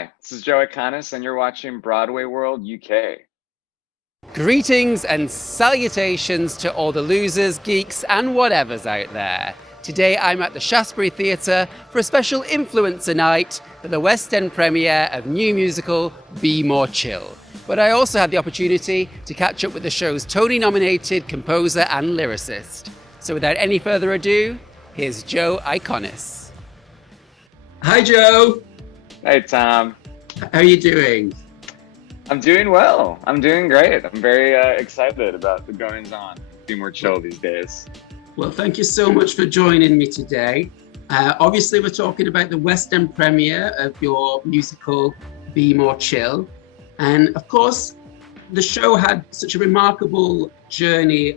Hi, this is Joe Iconis, and you're watching BroadwayWorld UK. Greetings and salutations to all the losers, geeks, and whatevers out there. Today I'm at the Shaftesbury Theatre for a special influencer night for the West End premiere of new musical Be More Chill. But I also had the opportunity to catch up with the show's Tony-nominated composer and lyricist. So without any further ado, here's Joe Iconis. Hi, Joe. Hey, Tom. How are you doing? I'm doing well. I'm doing great. I'm very excited about the goings-on. Be more chill these days. Well, thank you so much for joining me today. Obviously, we're talking about the West End premiere of your musical Be More Chill. And of course, the show had such a remarkable journey,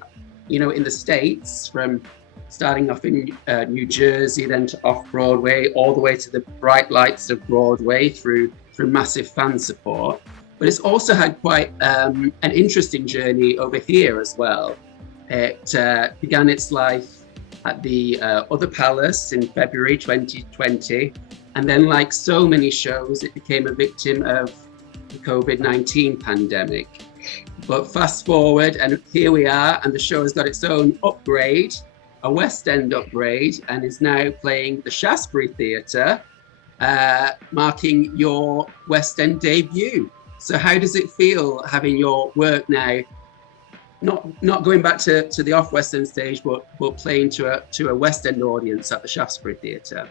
in the States, from starting off in New Jersey, then to off-Broadway, all the way to the bright lights of Broadway through massive fan support. But it's also had quite an interesting journey over here as well. It began its life at the Other Palace in February 2020. And then, like so many shows, it became a victim of the COVID-19 pandemic. But fast forward, and here we are, and the show has got its own upgrade, a West End upgrade, and is now playing the Shaftesbury Theatre, marking your West End debut. So how does it feel having your work now, not going back to the off West End stage, but playing to a West End audience at the Shaftesbury Theatre?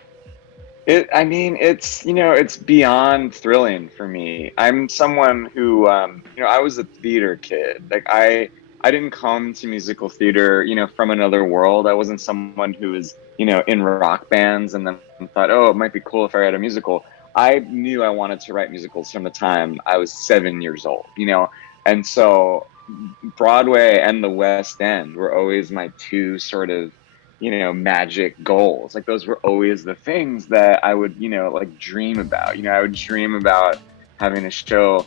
It's beyond thrilling for me. I'm someone who, I was a theater kid. Like I didn't come to musical theater, from another world. I wasn't someone who was, in rock bands and then thought, oh, it might be cool if I had a musical. I knew I wanted to write musicals from the time I was 7 years old, and so Broadway and the West End were always my two sort of, magic goals. Like those were always the things that I would, like dream about. I would dream about having a show,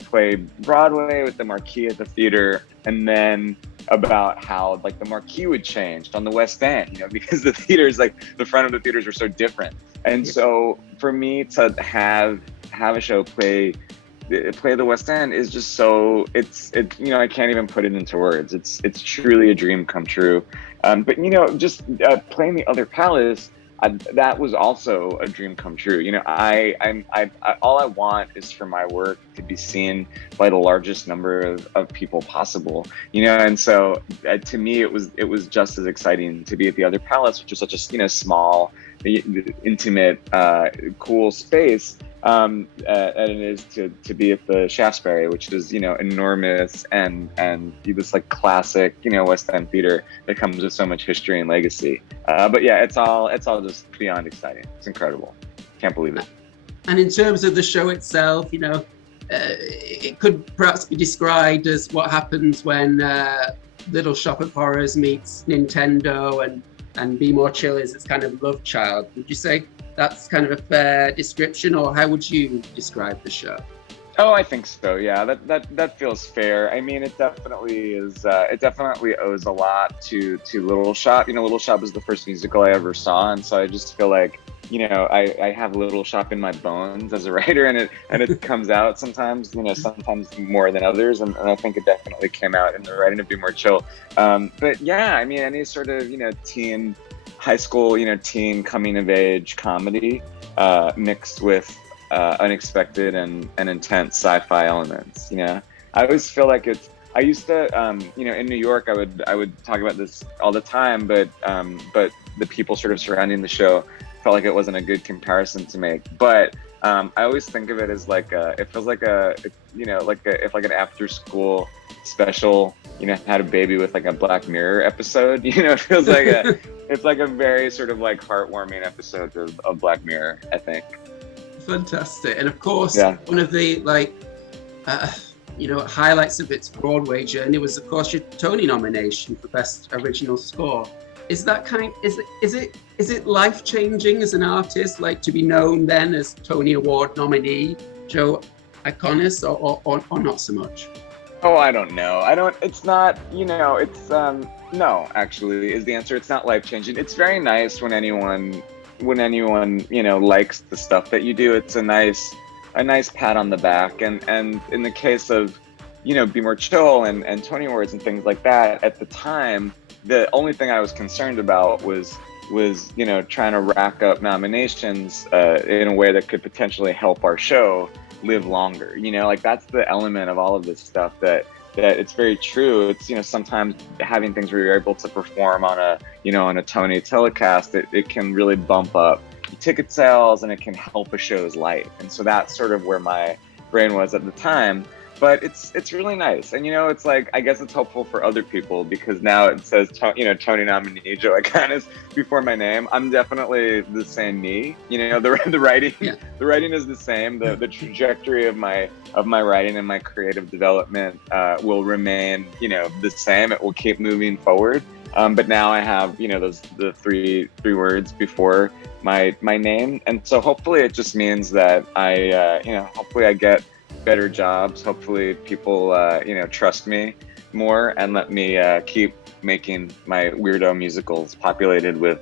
play Broadway with the marquee at the theater, and then about how like the marquee would change on the West End, because the theaters, like the front of the theaters were so different. And so for me to have a show play the West End is just so I can't even put it into words. It's truly a dream come true. But just playing the Other Palace, that was also a dream come true. I all I want is for my work to be seen by the largest number of people possible. And so to me it was just as exciting to be at the Other Palace, which is such a small, intimate, cool space, and it is to be at the Shaftesbury, which is enormous and this like classic West End theater that comes with so much history and legacy. But yeah, it's all just beyond exciting. It's incredible. Can't believe it. And in terms of the show itself, it could perhaps be described as what happens when Little Shop of Horrors meets Nintendo, and Be More Chill is its kind of love child. Would you say that's kind of a fair description, or how would you describe the show? Oh, I think so. Yeah, that feels fair. I mean, it definitely is. It definitely owes a lot to Little Shop. Little Shop is the first musical I ever saw, and so I just feel like I have Little Shop in my bones as a writer, and it comes out sometimes. Sometimes more than others, and I think it definitely came out in the writing of Be More Chill. But yeah, I mean, any sort of teen, high school, teen coming of age comedy mixed with unexpected and intense sci-fi elements. I always feel like I used to in New York I would talk about this all the time, but the people sort of surrounding the show felt like it wasn't a good comparison to make. But I always think of it as like it feels like if like an after school special had a baby with like a Black Mirror episode. It feels like it's like a very sort of like heartwarming episode of Black Mirror, I think. Fantastic. And of course, one of the highlights of its Broadway journey was, of course, your Tony nomination for Best Original Score. Is it life-changing as an artist, like to be known then as Tony Award nominee Joe Iconis, or not so much? Oh, I don't know. It's not, no, actually, is the answer. It's not life-changing. It's very nice when anyone likes the stuff that you do. It's a nice a nice pat on the back. And in the case of, Be More Chill and Tony Awards and things like that, at the time, the only thing I was concerned about was trying to rack up nominations in a way that could potentially help our show live longer. Like that's the element of all of this stuff that it's very true. It's sometimes having things where you're able to perform on a Tony telecast, it can really bump up ticket sales and it can help a show's life. And so that's sort of where my brain was at the time. But it's really nice, and it's like, I guess it's helpful for other people because now it says Tony nominee Joe Iconis before my name. I'm definitely the same me. The writing, the writing is the same. The trajectory of my writing and my creative development will remain the same. It will keep moving forward. But now I have the three words before my name, and so hopefully it just means that hopefully I get better jobs. Hopefully people trust me more and let me keep making my weirdo musicals populated with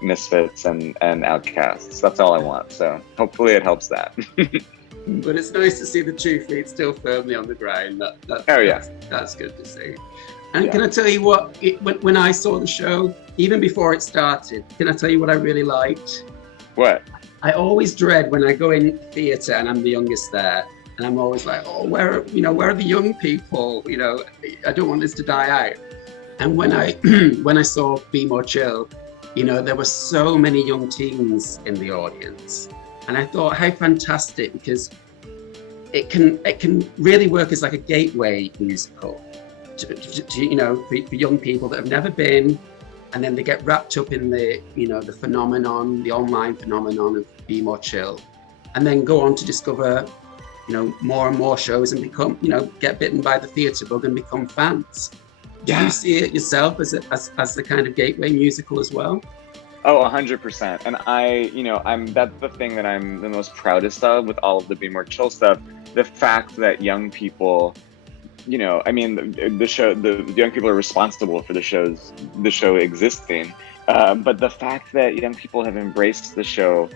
misfits and outcasts. That's all I want. So hopefully it helps that. But it's nice to see the 2 feet still firmly on the ground. That's good to see. And can I tell you what, when I saw the show, even before it started, can I tell you what I really liked? What? I always dread when I go in theatre and I'm the youngest there. And I'm always like, oh, where are the young people? I don't want this to die out. And when I saw Be More Chill, there were so many young teens in the audience. And I thought, how fantastic, because it can really work as like a gateway musical for young people that have never been, and then they get wrapped up in the phenomenon, the online phenomenon of Be More Chill, and then go on to discover more and more shows and become, get bitten by the theatre bug and become fans. Do you see it yourself as the kind of gateway musical as well? Oh, 100%. And that's the thing that I'm the most proudest of with all of the Be More Chill stuff. The fact that young people, the young people are responsible for the show existing. But the fact that young people have embraced the show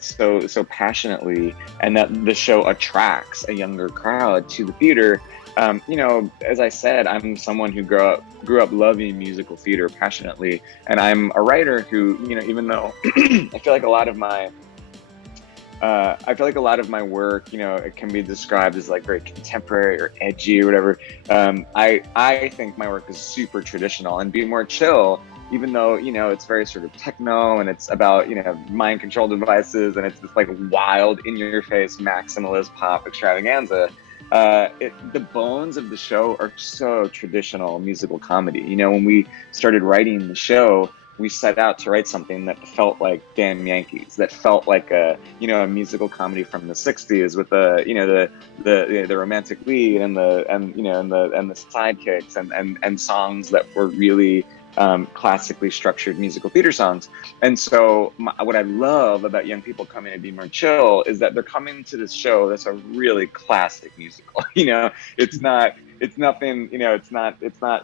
so passionately, and that the show attracts a younger crowd to the theater. As I said, I'm someone who grew up loving musical theater passionately, and I'm a writer who, even though I feel like a lot of my work, it can be described as like very contemporary or edgy or whatever. I think my work is super traditional, and Be More Chill, even though, it's very sort of techno and it's about, mind control devices and it's this like wild in your face maximalist pop extravaganza, the bones of the show are so traditional musical comedy. When we started writing the show, we set out to write something that felt like Damn Yankees, that felt like a musical comedy from the 60s with the romantic lead and the sidekicks and songs that were really classically structured musical theater songs. And so what I love about young people coming to Be More Chill is that they're coming to this show that's a really classic musical. It's not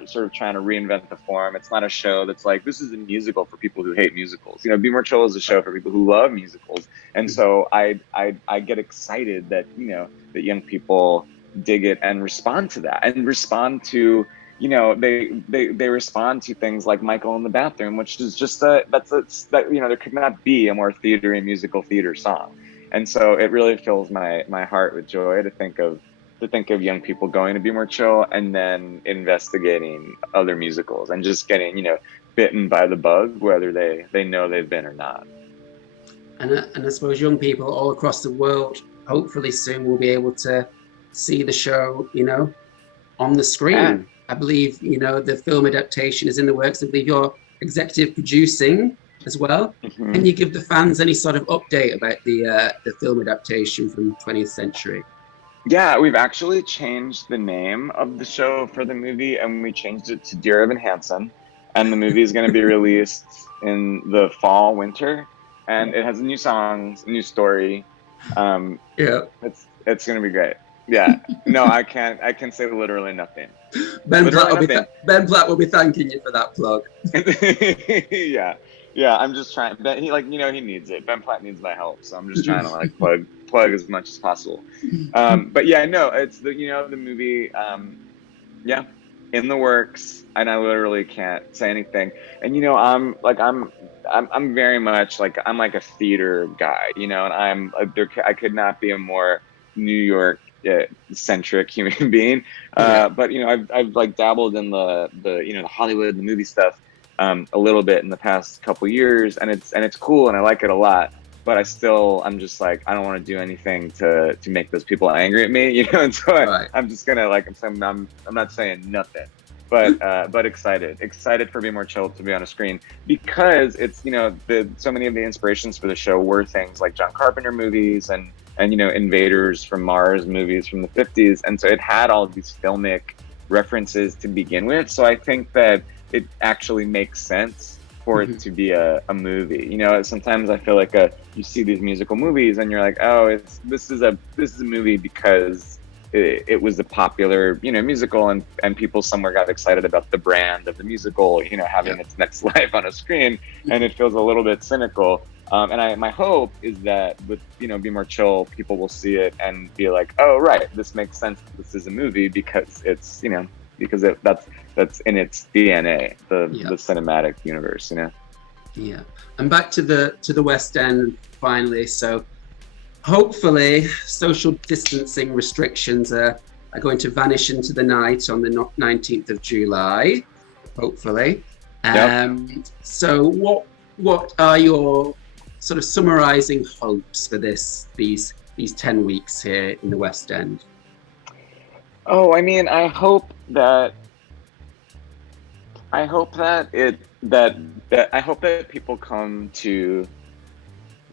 sort of trying to reinvent the form. It's not a show that's like, this is a musical for people who hate musicals. Be More Chill is a show for people who love musicals. And so I get excited that that young people dig it and respond to that, and respond to they respond to things like Michael in the Bathroom, which is just there could not be a more theater musical theater song. And so it really fills my heart with joy to think of young people going to Be More Chill and then investigating other musicals and just getting bitten by the bug, whether they know they've been or not. And I suppose young people all across the world hopefully soon will be able to see the show on the screen. Yeah. I believe, the film adaptation is in the works. I believe you're executive producing as well. Mm-hmm. Can you give the fans any sort of update about the film adaptation from 20th century? Yeah, we've actually changed the name of the show for the movie, and we changed it to Dear Evan Hansen. And the movie is going to be released in the fall, winter, and it has new songs, new story. It's going to be great. Yeah, no, I can say literally nothing. Ben Platt will be thanking you for that plug. Yeah, Yeah, I'm just trying. Ben, he, like, he needs it. Ben Platt needs my help, so I'm just trying to like plug as much as possible. But yeah, no, it's the movie. Yeah, in the works, and I literally can't say anything. And I'm very much like, I'm like a theater guy, and I could not be a more New York centric human being. Yeah. But I've like dabbled in the Hollywood, the movie stuff, a little bit in the past couple years, and it's cool, and I like it a lot. But I'm just like, I don't want to do anything to make those people angry at me, And so Right. I'm just gonna like, I'm not saying nothing, but excited for Be More Chill to be on a screen, because it's so many of the inspirations for the show were things like John Carpenter movies and Invaders from Mars movies from the 50s, and so it had all of these filmic references to begin with. So I think that it actually makes sense for it to be a movie. Sometimes I feel like you see these musical movies and you're like, oh, this is a movie because it was a popular musical, and people somewhere got excited about the brand of the musical having its next life on a screen, and it feels a little bit cynical. And my hope is that with Be More Chill, people will see it and be like, oh right, this makes sense, this is a movie, because it's because that's in its DNA, the cinematic universe, Yeah, and back to the West End finally. So hopefully social distancing restrictions are going to vanish into the night on the 19th of July, hopefully. So what are your sort of summarizing hopes for these 10 weeks here in the West End? Oh, I mean, I hope that people come to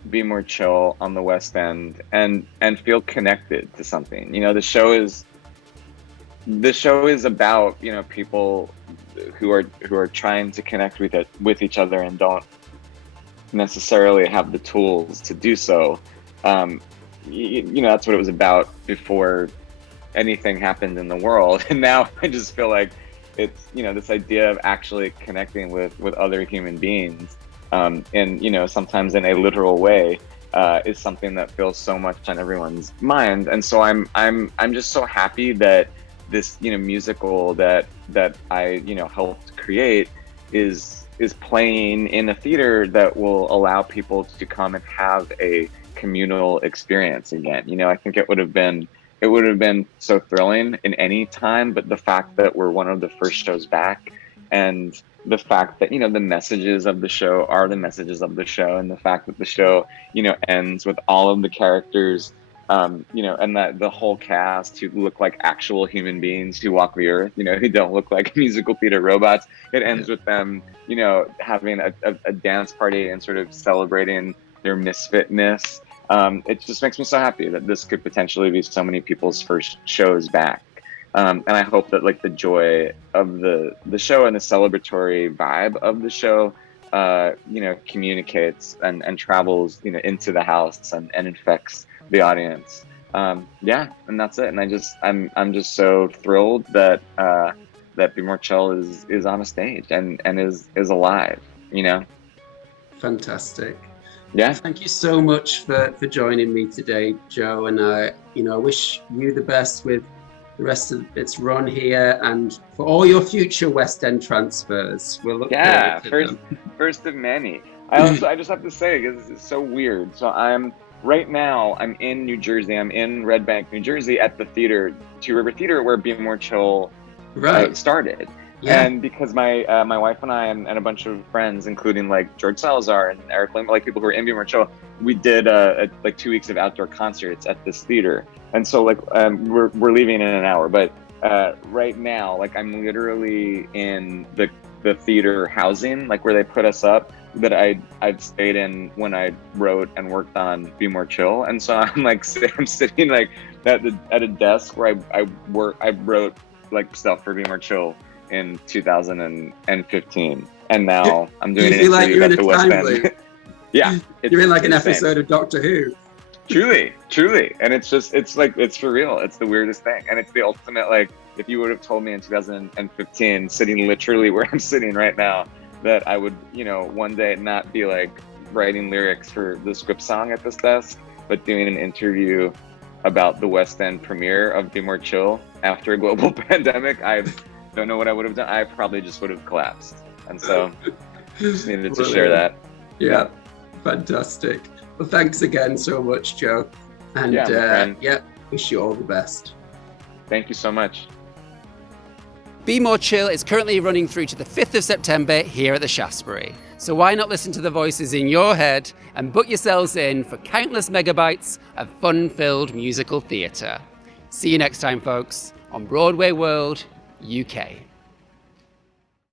Be More Chill on the West End and feel connected to something. The show is about people who are trying to connect with each other and don't necessarily have the tools to do so. That's what it was about before anything happened in the world, and now I just feel like it's this idea of actually connecting with other human beings, and sometimes in a literal way, is something that feels so much on everyone's mind. And so I'm just so happy that this musical that I helped create is playing in a theater that will allow people to come and have a communal experience again. I think it would have been so thrilling in any time, but the fact that we're one of the first shows back, and the fact that the messages of the show are the messages of the show, and the fact that the show ends with all of the characters and that the whole cast who look like actual human beings who walk the earth, who don't look like musical theater robots. It ends with them having a dance party and sort of celebrating their misfitness. It just makes me so happy that this could potentially be so many people's first shows back. And I hope that like the joy of the show and the celebratory vibe of the show, communicates and travels, into the house and infects the audience. And that's it. And I'm just so thrilled that Be More Chill is on a stage and is alive, Fantastic. Yeah. Thank you so much for joining me today, Joe. And I wish you the best with the rest of its run here and for all your future West End transfers. We'll look forward to them. First of many. I just have to say, because it's so weird. So right now I'm in New Jersey. I'm in Red Bank, New Jersey, at the theater, Two River Theater, where Be More Chill started. Yeah. And because my wife and I and a bunch of friends, including like George Salazar and Eric Lim, like people who are in Be More Chill, we did like 2 weeks of outdoor concerts at this theater. And so like we're leaving in an hour, but right now, like I'm literally in the theater housing, like where they put us up, that I'd stayed in when I wrote and worked on Be More Chill. And so I'm sitting like at a desk where I wrote like stuff for Be More Chill in 2015, and now I'm doing it like you're in at the West End. Yeah, you're in like an episode of Doctor Who. Truly, and it's for real. It's the weirdest thing, and it's the ultimate, like, if you would have told me in 2015, sitting literally where I'm sitting right now, that I would, one day not be like writing lyrics for the script song at this desk, but doing an interview about the West End premiere of Be More Chill after a global pandemic. I don't know what I would have done. I probably just would have collapsed. And so just needed to share that. Yeah, fantastic. Well, thanks again so much, Joe. And wish you all the best. Thank you so much. Be More Chill is currently running through to the 5th of September here at the Shaftesbury. So why not listen to the voices in your head and book yourselves in for countless megabytes of fun-filled musical theatre. See you next time, folks, on Broadway World UK.